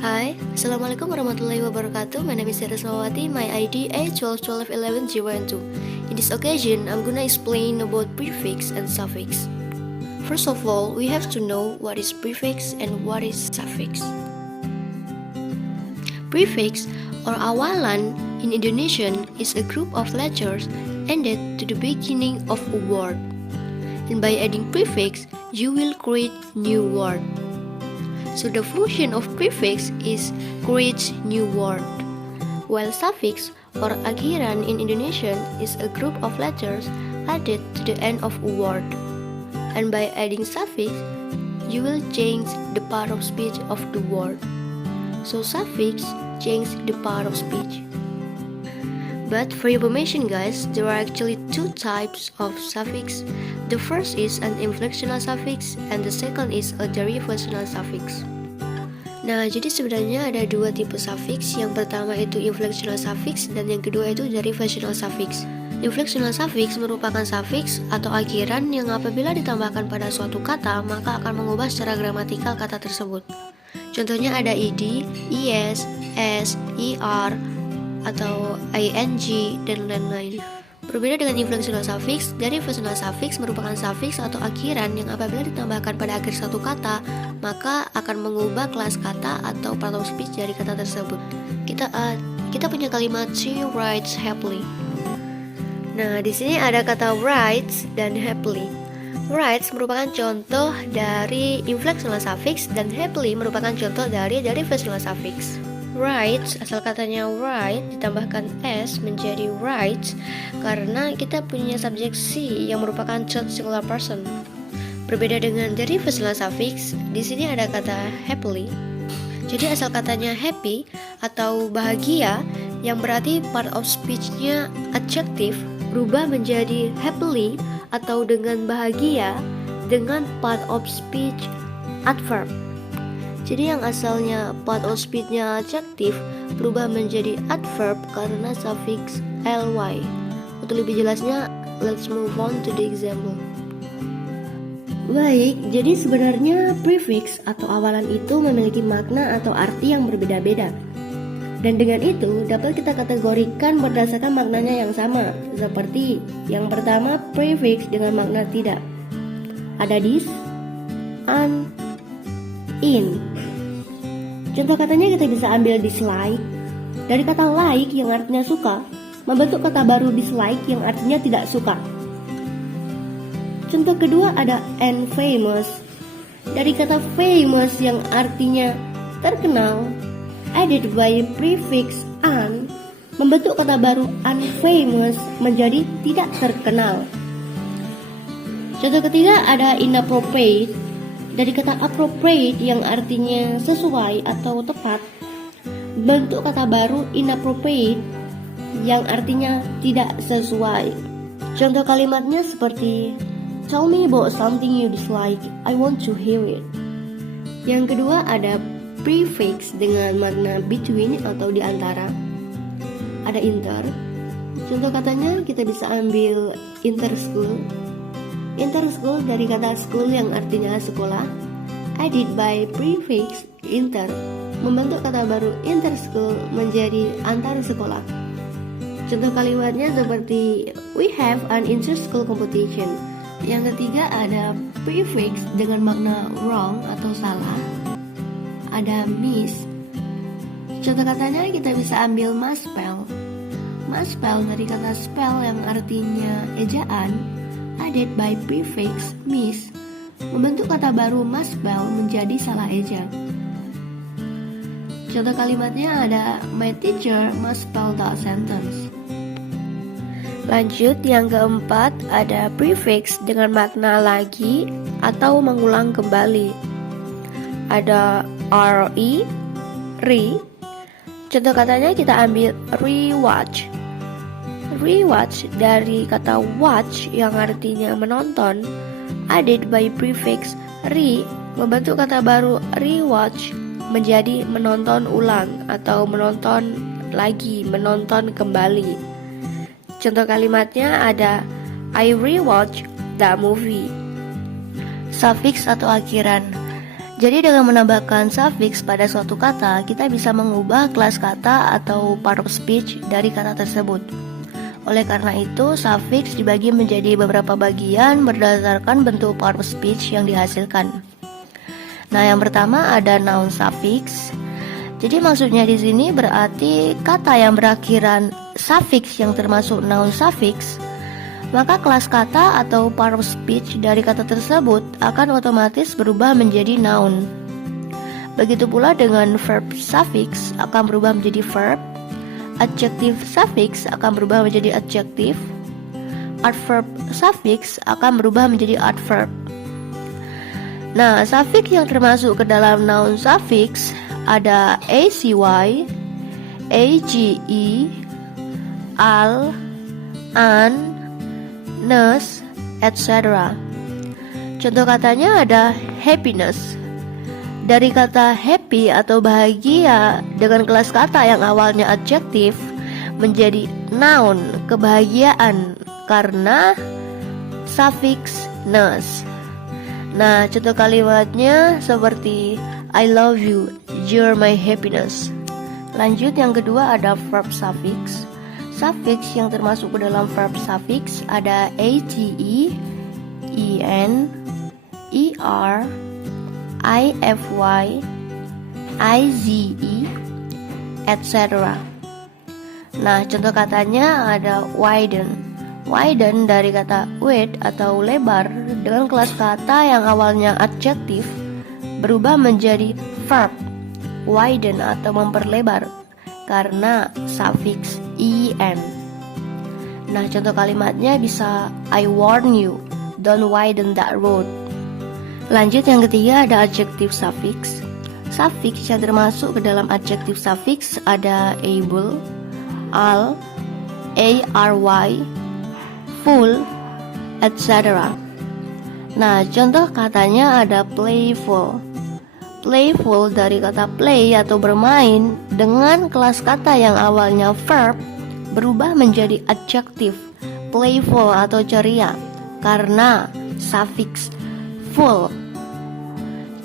Hai, Assalamualaikum warahmatullahi wabarakatuh. My name is Sarah Smawati. My ID A12121102. In this occasion, I'm gonna explain about prefix and suffix. First of all, we have to know what is prefix and what is suffix. Prefix or awalan in Indonesian is a group of letters added to the beginning of a word. And by adding prefix, you will create new word. So the function of prefix is create new word, while suffix or akhiran in Indonesian is a group of letters added to the end of a word. And by adding suffix, you will change the part of speech of the word. So suffix change the part of speech. But for your information guys, there are actually two types of suffix. The first is an inflectional suffix and the second is a derivational suffix. Nah, jadi sebenarnya ada dua tipe suffix. Yang pertama itu inflectional suffix dan yang kedua itu derivational suffix. Inflectional suffix merupakan suffix atau akhiran yang apabila ditambahkan pada suatu kata maka akan mengubah secara gramatikal kata tersebut. Contohnya ada ed, es, s, er, atau ing, dan lain-lain. Berbeda dengan inflectional suffix, derivational suffix merupakan suffix atau akhiran yang apabila ditambahkan pada akhir satu kata, maka akan mengubah kelas kata atau part of speech dari kata tersebut. Kita punya kalimat she writes happily. Nah, di sini ada kata writes dan happily. Writes merupakan contoh dari inflectional suffix dan happily merupakan contoh dari derivational suffix. Writes, asal katanya write ditambahkan s menjadi writes karena kita punya subjek she yang merupakan third singular person. Berbeda dengan derivational suffix, di sini ada kata happily. Jadi asal katanya happy atau bahagia yang berarti part of speech-nya adjective berubah menjadi happily atau dengan bahagia dengan part of speech adverb. Jadi yang asalnya part of speech-nya adjective berubah menjadi adverb karena suffix ly. Untuk lebih jelasnya, let's move on to the example. Baik, jadi sebenarnya prefix atau awalan itu memiliki makna atau arti yang berbeda-beda. Dan dengan itu dapat kita kategorikan berdasarkan maknanya yang sama. Seperti yang pertama, prefix dengan makna tidak. Ada dis, an, in. Contoh katanya kita bisa ambil dislike. Dari kata like yang artinya suka, membentuk kata baru dislike yang artinya tidak suka. Contoh kedua ada famous. Dari kata famous yang artinya terkenal, added by prefix an, membentuk kata baru unfamous menjadi tidak terkenal. Contoh ketiga ada inappropriate. Dari kata appropriate yang artinya sesuai atau tepat, bentuk kata baru inappropriate yang artinya tidak sesuai. Contoh kalimatnya seperti tell me about something you dislike, I want to hear it. Yang kedua ada prefix dengan makna between atau di antara. Ada inter. Contoh katanya kita bisa ambil interschool. Interschool dari kata school yang artinya sekolah, added by prefix inter, membentuk kata baru interschool menjadi antar sekolah. Contoh kalimatnya seperti we have an interschool competition. Yang ketiga ada prefix dengan makna wrong atau salah. Ada miss. Contoh katanya kita bisa ambil maspel. Maspel dari kata spell yang artinya ejaan, added by prefix miss, membentuk kata baru maspel menjadi salah eja. Contoh kalimatnya ada my teacher misspelled that sentence. Lanjut, yang keempat ada prefix dengan makna lagi atau mengulang kembali. Ada re. Contoh katanya kita ambil rewatch. Rewatch dari kata watch yang artinya menonton, added by prefix re, membentuk kata baru rewatch menjadi menonton ulang atau menonton lagi, menonton kembali. Contoh kalimatnya ada I rewatch that movie. Suffix atau akhiran. Jadi dengan menambahkan suffix pada suatu kata, kita bisa mengubah kelas kata atau part of speech dari kata tersebut. Oleh karena itu, suffix dibagi menjadi beberapa bagian berdasarkan bentuk part of speech yang dihasilkan. Nah, yang pertama ada noun suffix. Jadi maksudnya di sini berarti kata yang berakhiran suffix yang termasuk noun suffix, maka kelas kata atau part of speech dari kata tersebut akan otomatis berubah menjadi noun. Begitu pula dengan verb suffix akan berubah menjadi verb, adjective suffix akan berubah menjadi adjective, adverb suffix akan berubah menjadi adverb. Nah, suffix yang termasuk ke dalam noun suffix ada acy, age, al, an, ness, etc. Contoh katanya ada happiness. Dari kata happy atau bahagia dengan kelas kata yang awalnya adjektif menjadi noun kebahagiaan karena suffix ness. Nah, contoh kalimatnya seperti I love you, you're my happiness. Lanjut, yang kedua ada verb suffix. Suffix yang termasuk ke dalam verb suffix ada ate, en, er, ify, ize, etc. Nah, contoh katanya ada widen. Widen dari kata width atau lebar dengan kelas kata yang awalnya adjektif berubah menjadi verb widen atau memperlebar karena suffix en. Nah, contoh kalimatnya bisa I warn you, don't widen that road. Lanjut, yang ketiga ada adjective suffix. Suffix yang termasuk ke dalam adjective suffix ada able, al, ary, full, etc. Nah, contoh katanya ada playful. Playful dari kata play atau bermain dengan kelas kata yang awalnya verb berubah menjadi adjektif playful atau ceria karena suffix full.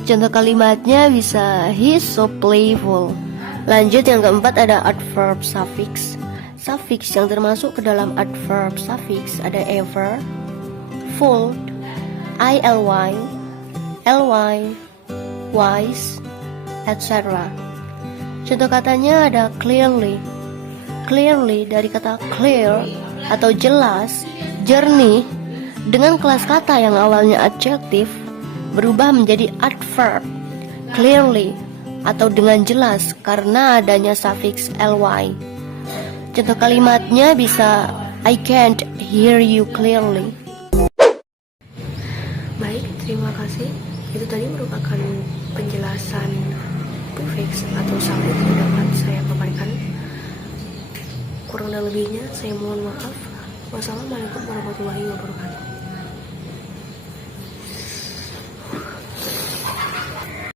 Contoh kalimatnya bisa he's so playful. Lanjut, yang keempat ada adverb suffix. Suffix yang termasuk ke dalam adverb suffix ada ever, full, ily, ly, wise, etc. Contoh katanya ada clearly. Clearly dari kata clear atau jelas, jernih dengan kelas kata yang awalnya adjektif berubah menjadi adverb clearly atau dengan jelas karena adanya suffix ly. Contoh kalimatnya bisa I can't hear you clearly. Baik, terima kasih. Itu tadi merupakan penjelasan prefix atau suffix yang dapat saya paparkan. Kurang dan lebihnya saya mohon maaf. Wassalamualaikum warahmatullahi wabarakatuh.